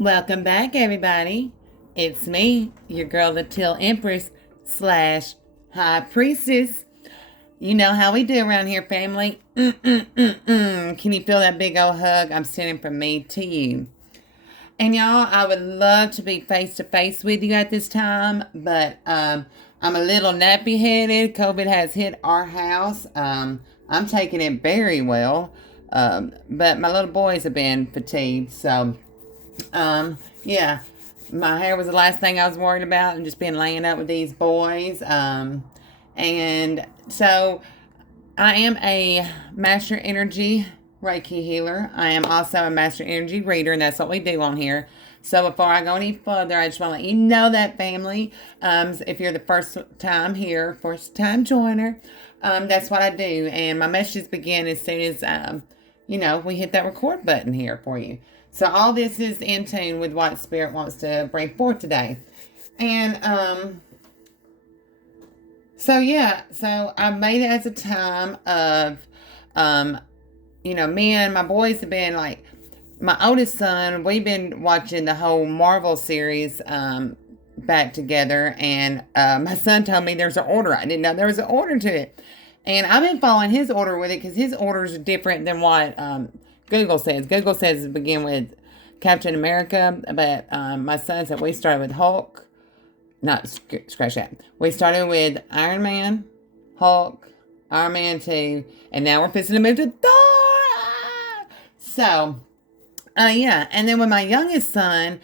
Welcome back, everybody. It's me, your girl, the Teal Empress slash High Priestess. You know how we do around here, family. Can you feel that big old hug I'm sending from me to you? And y'all, I would love to be face to face with you at this time, but I'm a little nappy headed. COVID has hit our house. I'm taking it very well, but my little boys have been fatigued, so yeah, my hair was the last thing I was worried about, and just been laying up with these boys. And so I am a master energy Reiki healer. I am also a master energy reader, and that's what we do on here. So before I go any further, I just want to let you know that, family, if you're the first time here, first time joiner, that's what I do. And my messages begin as soon as, we hit that record button here for you. So all this is in tune with what Spirit wants to bring forth today. And so I made it as a time of, me and my boys have been like, my oldest son, we've been watching the whole Marvel series back together. And my son told me there's an order. I didn't know there was an order to it. And I've been following his order with it because his orders are different than what Google says. Google says to begin with Captain America, but my son said we started with Hulk. Not scratch that. We started with Iron Man, Hulk, Iron Man 2, and now we're fixing to move to Thor. So, and then with my youngest son,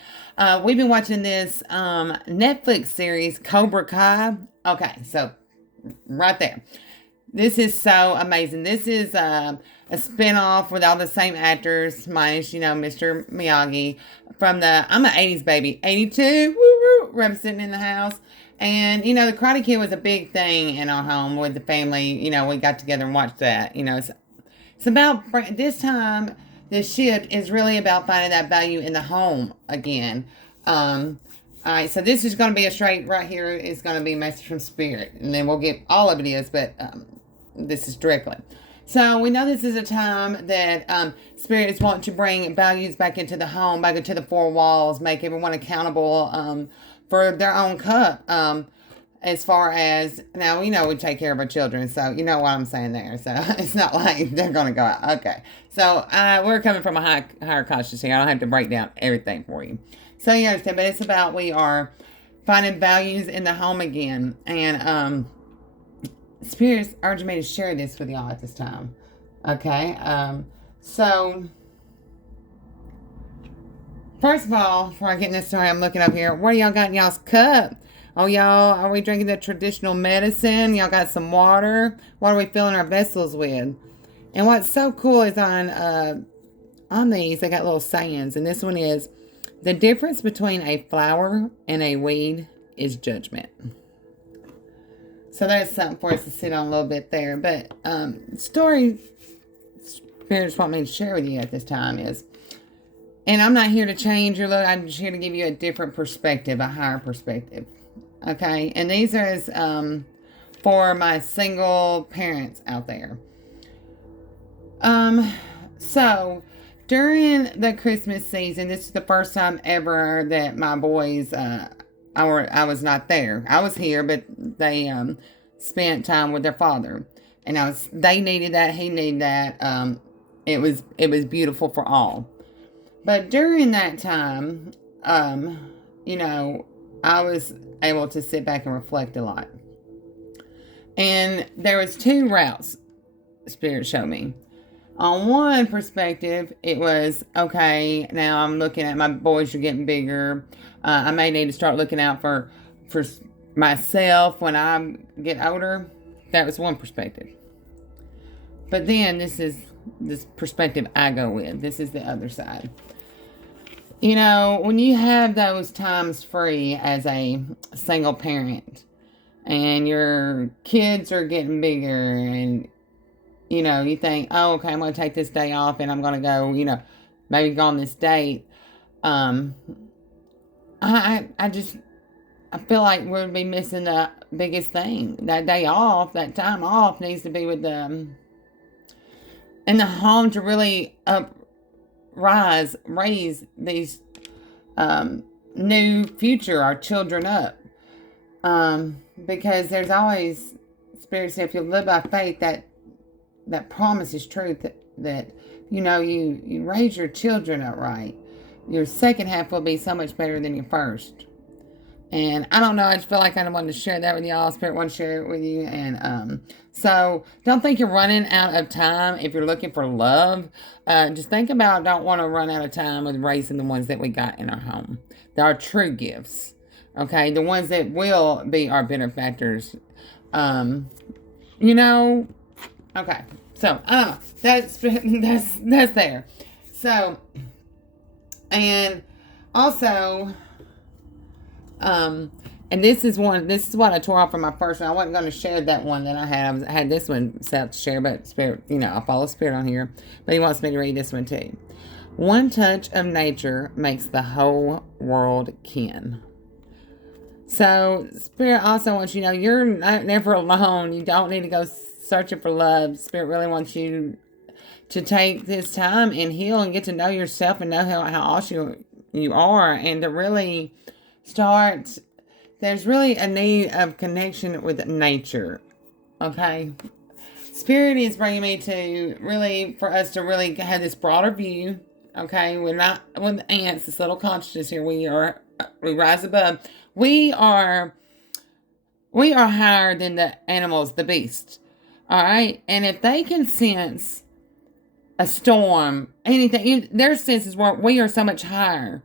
we've been watching this Netflix series, Cobra Kai. Okay, so right there. This is so amazing. This is a spinoff with all the same actors, minus, Mr. Miyagi from I'm an 80s baby. 82, woo woo, representing in the house. And, the Karate Kid was a big thing in our home with the family. We got together and watched that. It's about, this time, this shift is really about finding that value in the home again. All right, so this is going to be a straight, right here is going to be a message from Spirit. And then we'll get, all of it is, but this is directly. So we know this is a time that Spirit is wanting to bring values back into the home, back into the four walls, make everyone accountable for their own cup. As far as, now we know we take care of our children, so you know what I'm saying there. So it's not like they're going to go out. Okay, so we're coming from a higher conscious here. I don't have to break down everything for you. So you understand, but it's about we are finding values in the home again. And Spirit's urging me to share this with y'all at this time. Okay, so first of all, before I get in this story, I'm looking up here. What do y'all got in y'all's cup? Oh, y'all, are we drinking the traditional medicine? Y'all got some water? What are we filling our vessels with? And what's so cool is on these, they got little sayings. And this one is, the difference between a flower and a weed is judgment. So that's something for us to sit on a little bit there. But story Spirits want me to share with you at this time is, and I'm not here to change your look. I'm just here to give you a different perspective, a higher perspective. Okay, and these are for my single parents out there. So during the Christmas season, this is the first time ever that my boys, I was not there. I was here, but they spent time with their father, and they needed that. He needed that. It was beautiful for all. But during that time, I was able to sit back and reflect a lot. And there was two routes Spirit showed me. On one perspective, it was, okay, now I'm looking at my boys are getting bigger. I may need to start looking out for myself when I get older. That was one perspective. But then this perspective I go with. This is the other side. When you have those times free as a single parent and your kids are getting bigger and, you think, oh, okay, I'm going to take this day off and I'm going to go, maybe go on this date. I feel like we'll be missing the biggest thing. That day off, that time off needs to be with them in the home to really raise these new future, our children up. Because there's always, Spirit said, if you live by faith, that promise is truth, that you raise your children up right. Your second half will be so much better than your first. And I don't know, I just feel like I wanted to share that with y'all. Spirit wanted to share it with you. And so don't think you're running out of time if you're looking for love. Just think about, don't want to run out of time with raising the ones that we got in our home. They are true gifts. Okay, the ones that will be our benefactors. Okay. So that's there. So, and also, and this is what I tore off from my first one. I wasn't going to share that one that I had. I had this one set to share, but Spirit, I follow Spirit on here, but he wants me to read this one too. One touch of nature makes the whole world kin. So, Spirit also wants you to know you're never alone. You don't need to go searching for love. Spirit really wants you to take this time and heal and get to know yourself and know how awesome you are, and to really start. There's really a need of connection with nature. Okay? Spirit is bringing me to really, for us to really have this broader view. Okay? We're not with ants, this little consciousness here. We rise above. We are higher than the animals, the beasts. All right? And if they can sense a storm, anything, their senses work, we are so much higher.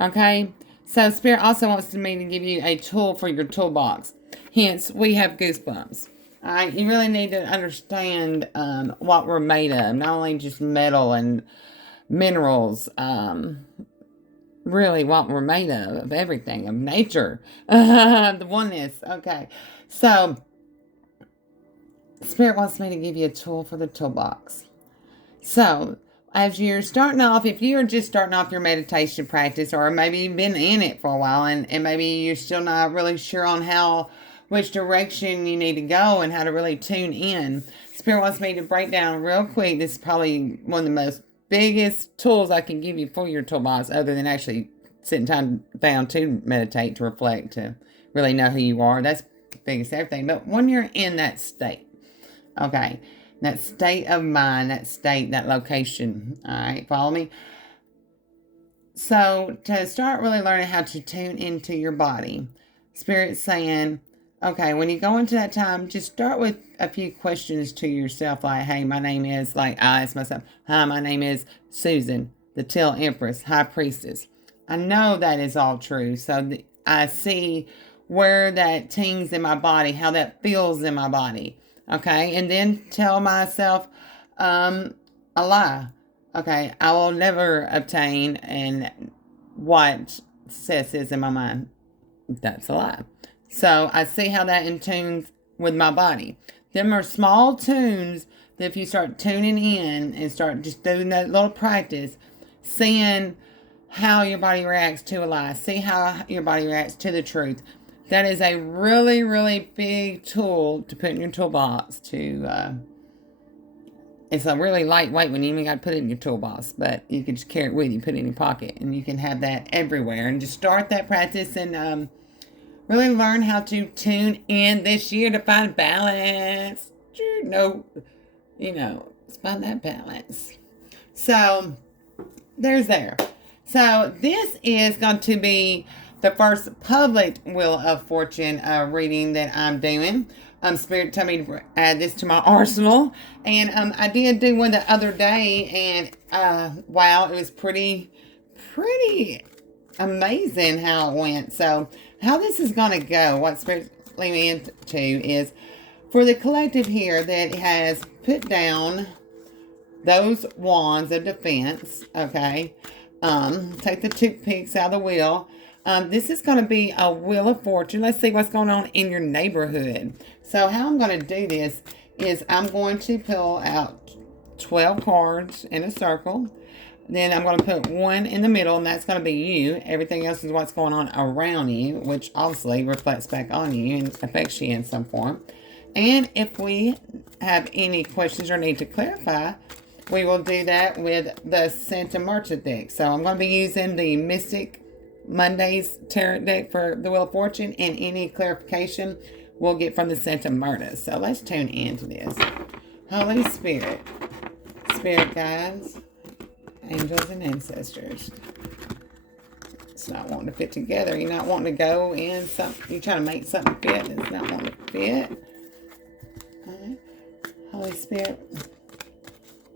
Okay? So Spirit also wants me to give you a tool for your toolbox. Hence, we have goosebumps. All right? You really need to understand what we're made of. Not only just metal and minerals, really what we're made of everything, of nature, the oneness. Okay, so Spirit wants me to give you a tool for the toolbox. So as you're starting off, if you're just starting off your meditation practice, or maybe you've been in it for a while and maybe you're still not really sure on which direction you need to go and how to really tune in, Spirit wants me to break down real quick. This is probably one of the most biggest tools I can give you for your toolbox, other than actually sitting time down to meditate, to reflect, to really know who you are. That's the biggest everything. But when you're in that state, okay, that state of mind, that location, all right, follow me? So to start really learning how to tune into your body, Spirit's saying, okay, when you go into that time, just start with a few questions to yourself, like, hey, my name is, like, I ask myself, hi, my name is Susan, the Teal Empress, High Priestess. I know that is all true, so I see where that tings in my body, how that feels in my body, okay? And then tell myself a lie, okay? I will never obtain, and what success is in my mind, that's a lie. So I see how that in tunes with my body. Them are small tunes that if you start tuning in and start just doing that little practice, seeing how your body reacts to a lie, see how your body reacts to the truth. That is a really, really big tool to put in your toolbox. It's a really lightweight one. You even got to put it in your toolbox, but you can just carry it with you, put it in your pocket, and you can have that everywhere. And just start that practice and really learn how to tune in this year to find balance. Find that balance. So, there. So, this is going to be the first public Wheel of Fortune reading that I'm doing. Spirit told me to add this to my arsenal. And I did do one the other day, and wow, it was pretty amazing how it went. So, how this is going to go, what Spirit's leading me into, is for the collective here that has put down those wands of defense, okay? Take the toothpicks out of the wheel. This is going to be a Wheel of Fortune. Let's see what's going on in your neighborhood. So how I'm going to do this is I'm going to pull out 12 cards in a circle. Then I'm going to put one in the middle, and that's going to be you. Everything else is what's going on around you, which obviously reflects back on you and affects you in some form. And if we have any questions or need to clarify, we will do that with the Santa Marta deck. So I'm going to be using the Mystic Monday's tarot deck for the Wheel of Fortune, and any clarification we'll get from the Santa Murta. So let's tune into this. Holy Spirit, Spirit guides, angels and ancestors. It's not wanting to fit together. You're not wanting to go in something. You're trying to make something fit. It's not wanting to fit. Right. Holy Spirit,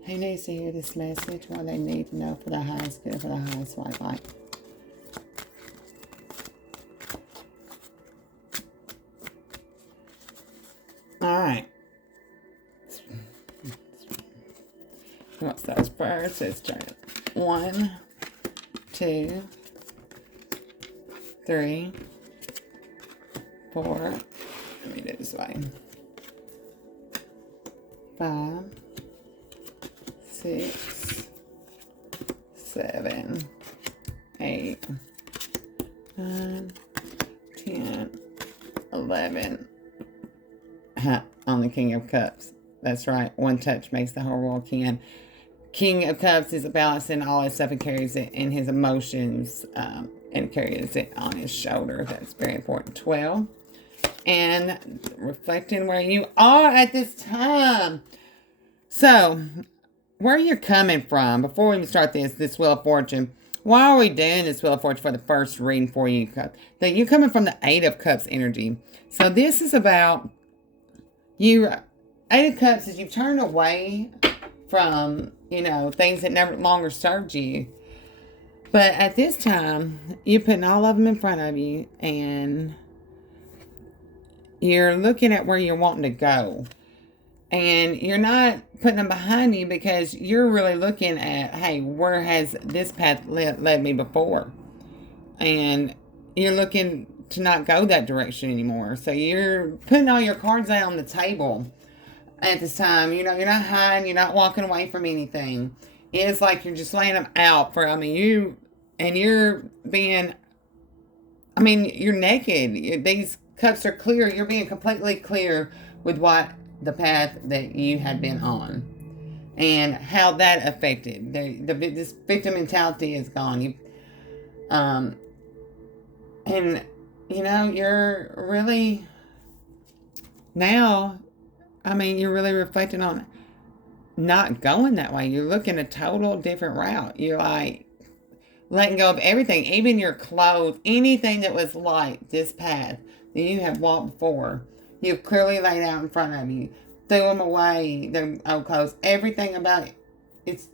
who needs to hear this message? What they need to know for the highest good, for the highest white light. All right. What's those first? Let's try it. 1, 2, 3, 4. Let me do it this way. 5, 6, 7, 8, 9, 10, 11. On the King of Cups. That's right. One touch makes the whole world kin. King of Cups is balancing all his stuff and carries it in his emotions and carries it on his shoulder. That's very important. 12. And reflecting where you are at this time. So, where you're coming from, before we even start this Wheel of Fortune, why are we doing this Wheel of Fortune for the first reading for you? That you're coming from the 8 of Cups energy. So, this is about you. 8 of Cups is you've turned away from, things that never longer served you. But at this time, you're putting all of them in front of you and you're looking at where you're wanting to go. And you're not putting them behind you because you're really looking at, hey, where has this path led me before? And you're looking to not go that direction anymore. So you're putting all your cards out on the table at this time. You're not hiding. You're not walking away from anything. It's like you're just laying them out for, you're naked. These cups are clear. You're being completely clear with what the path that you had been on and how that affected. This victim mentality is gone. You're really now, you're really reflecting on not going that way. You're looking a total different route. You're like letting go of everything, even your clothes, anything that was like this path that you have walked before. You've clearly laid out in front of you. Threw them away, the old clothes, everything about it. It's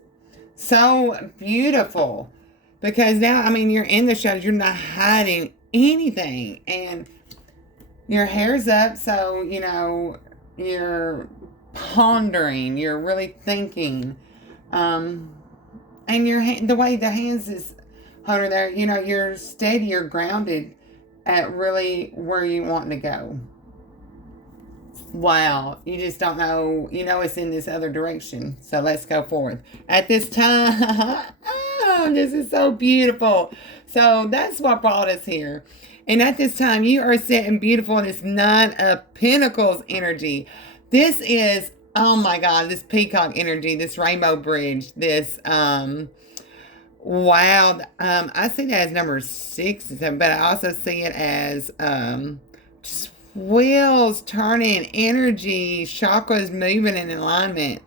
so beautiful. Because now, you're in the shadows. You're not hiding anything. And your hair's up, so, you're pondering. You're really thinking. And the way the hands is holding there, you're steady, you're grounded at really where you want to go. Wow, you just don't know, it's in this other direction. So let's go forward. At this time, this is so beautiful. So that's what brought us here. And at this time, you are sitting beautiful in this 9 of Pentacles energy. This is, oh my God, this peacock energy, this rainbow bridge, this, wow. I see that as number 6, but I also see it as, just wheels turning, energy, chakras moving in alignment.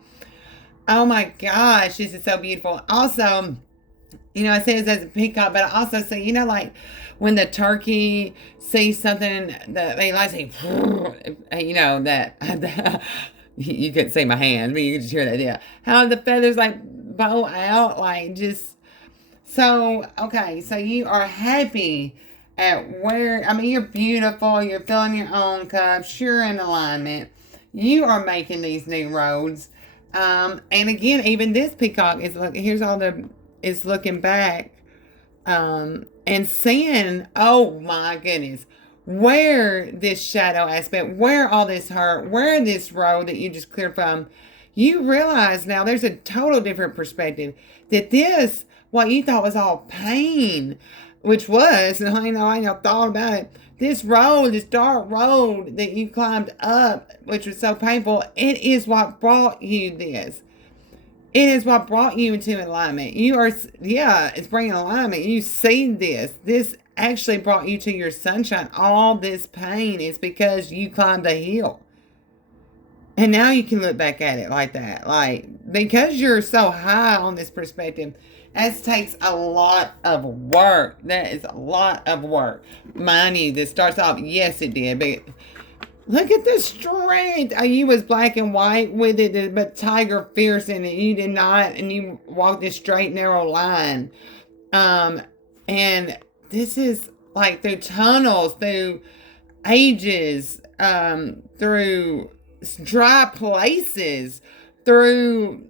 Oh my gosh, this is so beautiful. Also, I say this as a peacock, but I also say, like when the turkey sees something that they like to say, that you couldn't see my hand, but you could just hear that, yeah. How the feathers like bow out, like just so, okay, so you are happy at where, you're beautiful, you're filling your own cups, you're in alignment, you are making these new roads. And again, even this peacock is is looking back, and seeing, oh my goodness, where this shadow aspect, where all this hurt, where this road that you just cleared from, you realize now there's a total different perspective that this, what you thought was all pain, which was, and I thought about it, this road, this dark road that you climbed up, which was so painful, it is what brought you this. It is what brought you into alignment. You are, it's bringing alignment. You see this. This actually brought you to your sunshine. All this pain is because you climbed a hill. And now you can look back at it like that. Like, because you're so high on this perspective, that takes a lot of work. That is a lot of work. Mind you, this starts off, yes, it did, but look at the strength. You was black and white with it, but tiger fierce in it. You did not, and you walked this straight, narrow line. And this is like through tunnels, through ages, through dry places, through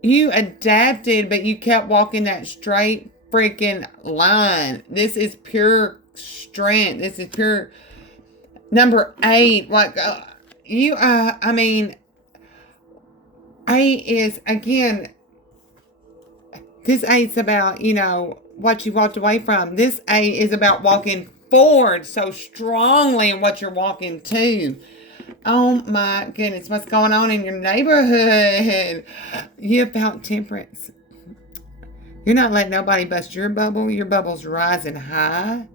you adapted, but you kept walking that straight freaking line. This is pure strength. This is pure number 8. Like I mean, 8 is again. This 8's about, what you walked away from. This 8 is about walking forward so strongly in what you're walking to. Oh my goodness, what's going on in your neighborhood? You have found temperance. You're not letting nobody bust your bubble. Your bubble's rising high.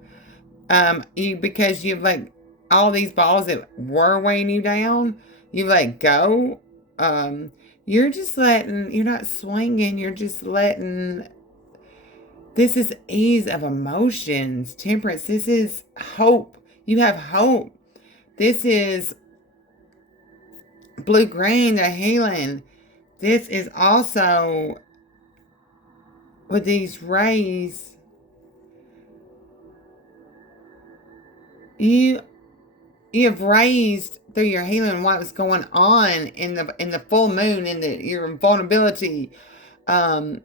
Because you've let all these balls that were weighing you down, you let go. You're not swinging, you're just letting, this is ease of emotions, temperance. This is hope. You have hope. This is blue-green, the healing. This is also, with these rays, you have raised through your healing what was going on in the full moon, in your vulnerability, and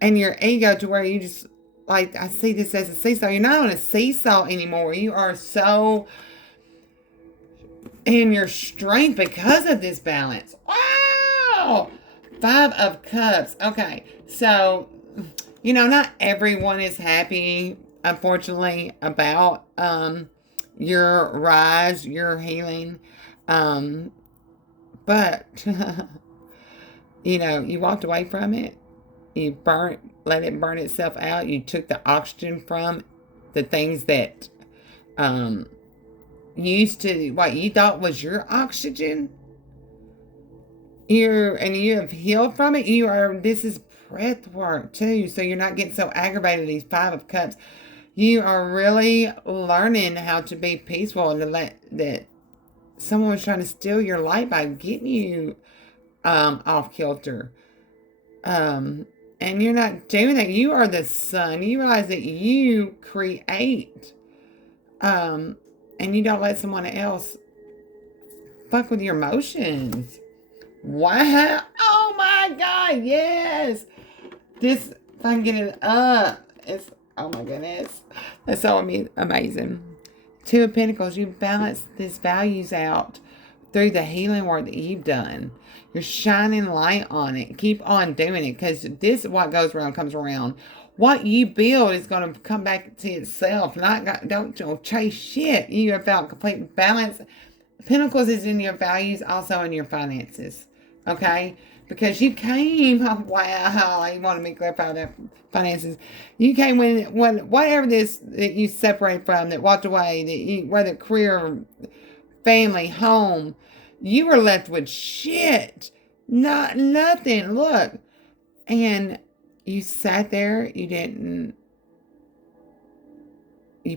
your ego, to where you just, like, I see this as a seesaw. You're not on a seesaw anymore. You are so in your strength because of this balance. Wow! 5 of Cups. Okay, so not everyone is happy, unfortunately, about your rise, your healing. But, you walked away from it. You let it burn itself out. You took the oxygen from the things that what you thought was your oxygen. You have healed from it. This is breath work too. So you're not getting so aggravated, these 5 of Cups. You are really learning how to be peaceful, and to let that someone was trying to steal your light by getting you off kilter. And you're not doing that. You are the sun. You realize that you create. And you don't let someone else fuck with your emotions. Wow. Oh my God. Yes. This, if I can get it up, oh my goodness. That's so amazing. 2 of Pentacles, you balance these values out through the healing work that you've done. You're shining light on it. Keep on doing it, because this, what goes around comes around. What you build is going to come back to itself. Don't chase shit. You have found complete balance. Pentacles is in your values, also in your finances. Okay? Because you came, oh, wow, you want to be clear about that finances. You came when whatever this that you separate from, that walked away, whether career, family, home, you were left with shit. Nothing. Look. And you sat there, you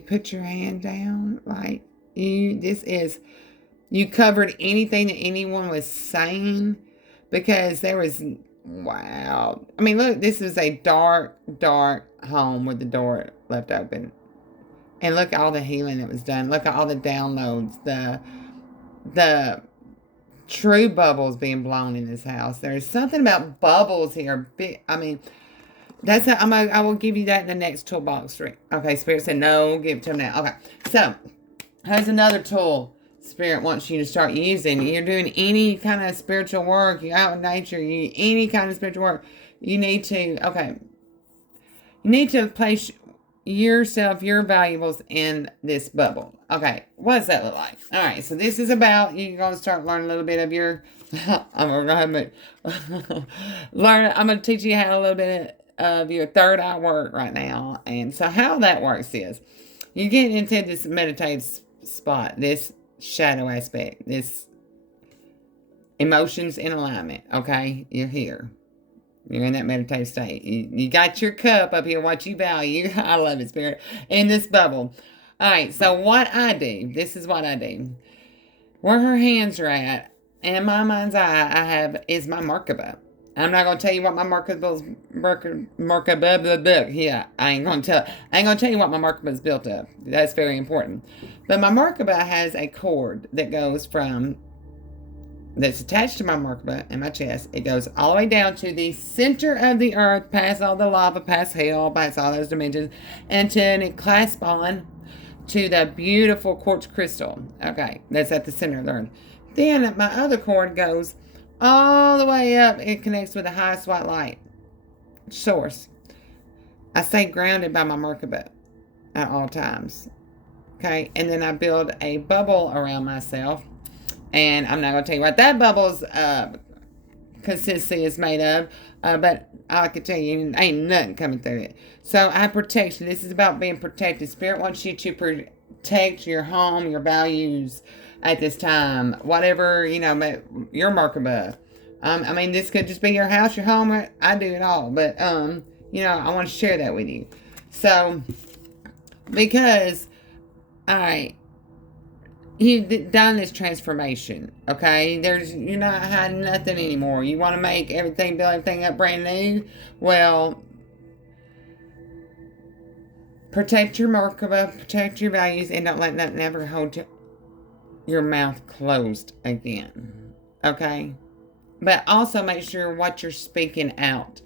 put your hand down, like, you covered anything that anyone was saying, because there was, wow. I mean, look, this is a dark, dark home with the door left open. And look at all the healing that was done. Look at all the downloads, the true bubbles being blown in this house. There's something about bubbles here. I mean, I will give you that in the next toolbox. Okay, Spirit said no, give it to him now. Okay, so here's another tool Spirit wants you to start using. You're doing any kind of spiritual work, you're out in nature, any kind of spiritual work, you need to place yourself, your valuables in this bubble. Okay, what does that look like? All right, so this is about, you're going to start learning a little bit of your, I'm going to teach you how a little bit of your third eye work right now. And so how that works is you get into this meditative spot, this shadow aspect, this emotions in alignment. Okay, you're here. You're in that meditative state. You got your cup up here, what you value. I love it, Spirit. In this bubble. All right, so what I do, this is what I do. Where her hands are at, in my mind's eye, I have is my Merkaba. I'm not gonna tell you what my Merkaba. Yeah, I ain't gonna tell you what my Merkaba is built of. That's very important. But my Merkaba has a cord that goes from that's attached to my Merkaba in my chest. It goes all the way down to the center of the earth, past all the lava, past hell, past all those dimensions, until it clasps on to the beautiful quartz crystal. Okay, that's at the center of the earth. Then my other cord goes all the way up. It connects with the highest white light source. I stay grounded by my Merkaba at all times. Okay, and then I build a bubble around myself. And I'm not going to tell you what that bubble's consistency is made of, but I can tell you, ain't nothing coming through it. So I protect you. This is about being protected. Spirit wants you to protect your home, your values at this time. Whatever, your Merkaba. I mean, this could just be your house, your home. I do it all. But, I want to share that with you. So, because, all right. You've done this transformation, okay? You're not hiding nothing anymore. You want to make build everything up brand new? Well, protect your Merkaba, protect your values, and don't let nothing ever hold your mouth closed again, okay? But also make sure what you're speaking out.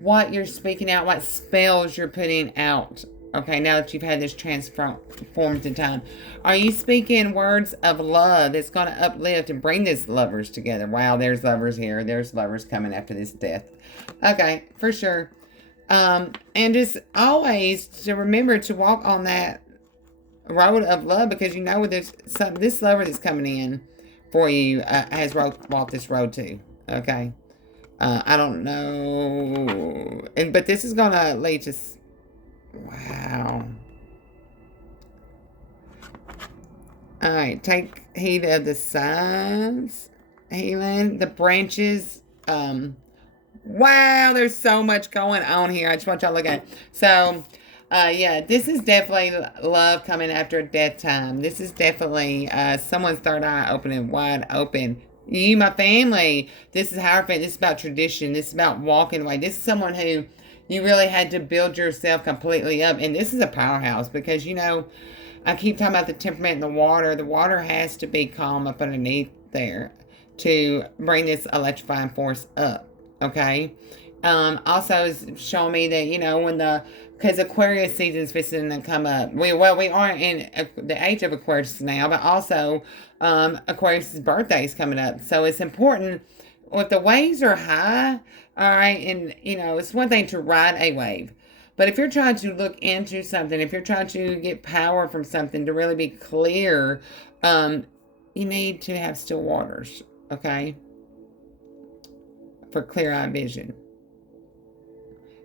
What spells you're putting out. Okay, now that you've had this transformative time. Are you speaking words of love that's going to uplift and bring these lovers together? Wow, there's lovers here. There's lovers coming after this death. Okay, for sure. And just always to remember to walk on that road of love, because this lover that's coming in for you has walked this road too. Okay. I don't know. But this is going to lead to... Wow. Alright, take heed of the signs. Healing. The branches. Wow, there's so much going on here. I just want y'all to look at it. So, this is definitely love coming after a death time. This is definitely someone's third eye opening wide open. You, my family. This is Hierophant. This is about tradition. This is about walking away. This is someone who... You really had to build yourself completely up. And this is a powerhouse because, I keep talking about the temperament in the water. The water has to be calm up underneath there to bring this electrifying force up. Okay? Also, it's showing me that, because Aquarius season is fixing to come up. We aren't in the age of Aquarius now, but also Aquarius' birthday is coming up. So it's important. If the waves are high, all right, and, it's one thing to ride a wave. But if you're trying to look into something, if you're trying to get power from something to really be clear, you need to have still waters, okay, for clear-eyed vision.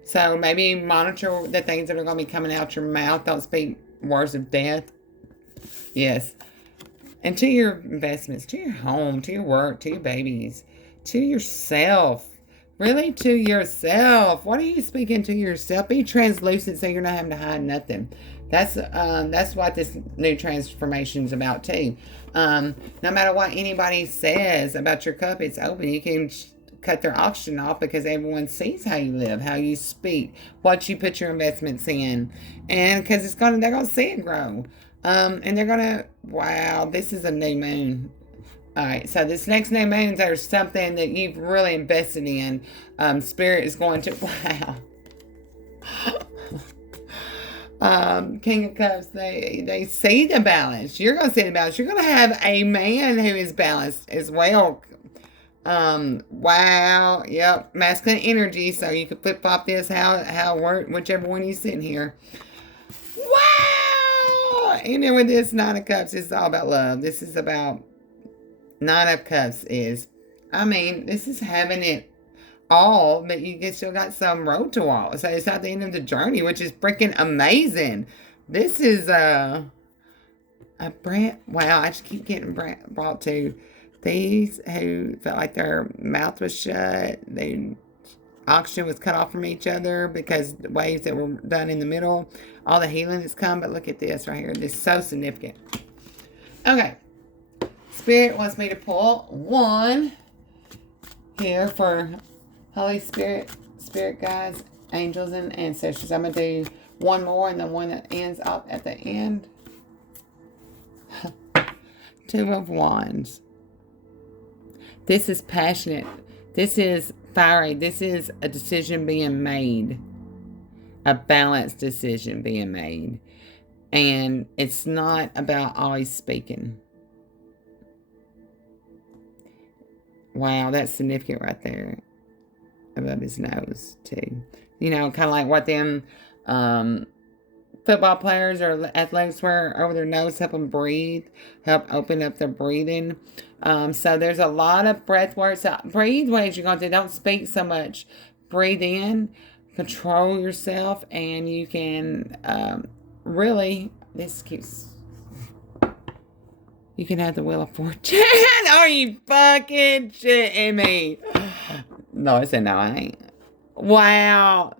So maybe monitor the things that are going to be coming out your mouth. Don't speak words of death. Yes. And to your investments, to your home, to your work, to your babies, to yourself. Really, to yourself. What are you speaking to yourself? Be translucent so you're not having to hide nothing. That's what this new transformation is about too. No matter what anybody says about your cup, it's open. You can cut their oxygen off because everyone sees how you live, how you speak, what you put your investments in, and because they're gonna see it grow. And they're gonna, wow, this is a new moon. All right, so this next new moon, there's something that you've really invested in. Spirit is going to, wow. King of Cups, they see the balance. You're going to see the balance. You're going to have a man who is balanced as well. Wow, yep, masculine energy. So you could flip-flop this, whichever one you sit in here. Wow! And then with this Nine of Cups, it's all about love. This is about... Nine of Cups is, this is having it all, but still got some road to walk. So it's not the end of the journey, which is freaking amazing. This is a brand. Wow, I just keep getting brought to these who felt like their mouth was shut. They oxygen was cut off from each other because the waves that were done in the middle. All the healing has come, but look at this right here. This is so significant. Okay. Spirit wants me to pull one here for Holy Spirit, Spirit guides, angels, and ancestors. I'm going to do one more and the one that ends up at the end. Two of Wands. This is passionate. This is fiery. This is a decision being made. A balanced decision being made. And it's not about always speaking. Wow, that's significant right there. Above his nose, too. You know, kind of like what them football players or athletes wear over their nose, help them breathe, help open up their breathing. So there's a lot of breath work. So breathe ways you're going to. Don't speak so much. Breathe in, control yourself, and you can really, this keeps, you can have the Wheel of Fortune. Are you fucking shitting me? No, I said no, I ain't. Wow.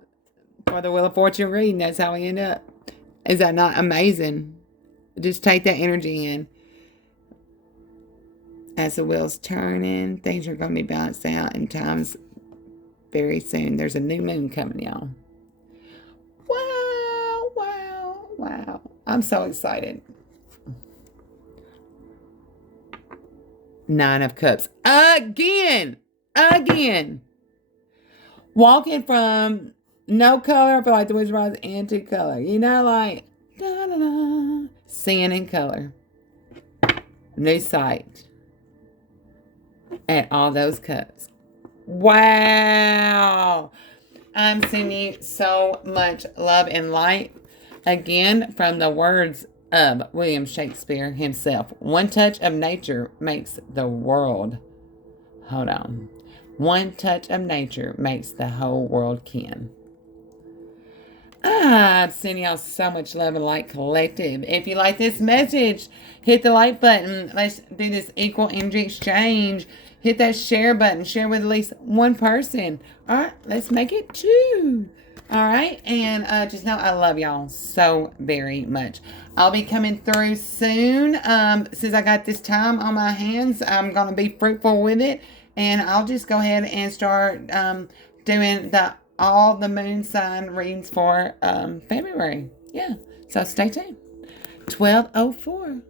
For the Wheel of Fortune reading, that's how we end up. Is that not amazing? Just take that energy in. As the wheel's turning, things are going to be balanced out in times very soon. There's a new moon coming, y'all. Wow, wow, wow. I'm so excited. Nine of Cups. Again. Walking from no color, I feel like the Wizard of Oz, into color. You know, like, da-da-da, seeing in color. New sight. And all those cups. Wow. I'm sending you so much love and light. Again, from the words of William Shakespeare himself. One touch of nature makes the world. Hold on. One touch of nature makes the whole world kin. I'm sending y'all so much love and light collective. If you like this message, hit the like button. Let's do this equal energy exchange. Hit that share button. Share with at least one person. All right, let's make it two. All right, and just know I love y'all so very much. I'll be coming through soon. Since I got this time on my hands, I'm going to be fruitful with it. And I'll just go ahead and start doing all the moon sign readings for February. Yeah, so stay tuned. 12:04.